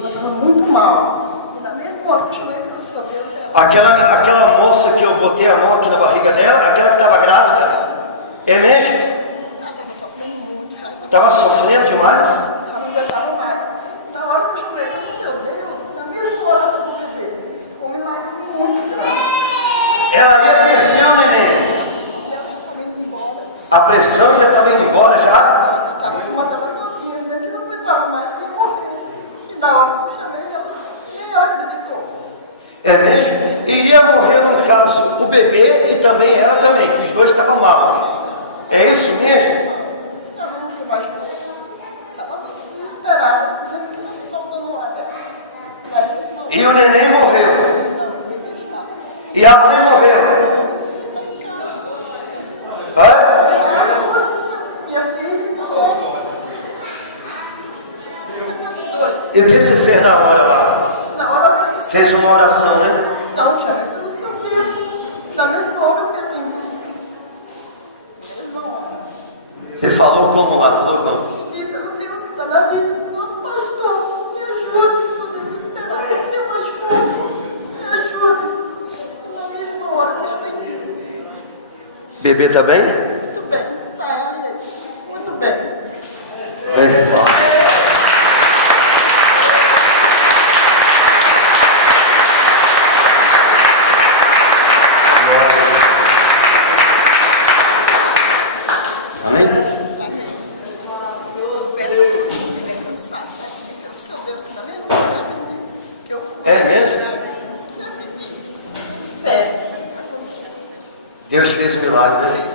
ela estava muito mal. E na mesma hora que eu chamei pelo Senhor Deus, Aquela moça que eu botei a mão aqui na barriga dela, aquela que estava grávida, é mesmo? ela estava sofrendo muito. Estava sofrendo demais? Ela não aguentava mais. Na hora que eu chamei pelo Senhor Deus, na mesma hora ela teve um bebê. Um milagre muito grande. Ela ia perder o neném. Ela já estava indo embora. A pressão já estava indo embora já? Ela estava quando ela novinha, que não aguentava mais, que ia morrer. E na hora que eu chamei ela, e ela acreditou. É mesmo? Iria morrer no caso o bebê e também ela também, que os dois estavam mal. É isso mesmo? Ela não tinha mais força. Ela estava desesperada, dizendo que estava faltando ar. Aí disse, não, E o neném morreu. o bebê estava. E a mãe morreu. Hã? Minha filha, E o que você fez na hora lá? na hora que eu disse, Fez uma oração, né? não, chamei pelo Senhor Deus. Na mesma hora eu fui atendida. Na mesma hora. Você falou como lá? Falou como? Pedi pelo Deus que está na vida do nosso pastor. Me ajude, estou desesperada, eu não tenho mais força. Me ajude. Na mesma hora eu fui atendida. Bebê tá bem? Muito bem. Está ali. Muito bem. Bem forte. Eu peço a todos que tiverem cansado, pelo Senhor Deus que está vendo, eu vou atender. Que eu fui. É mesmo? Você pediu. Peça. Deus fez um milagre, né?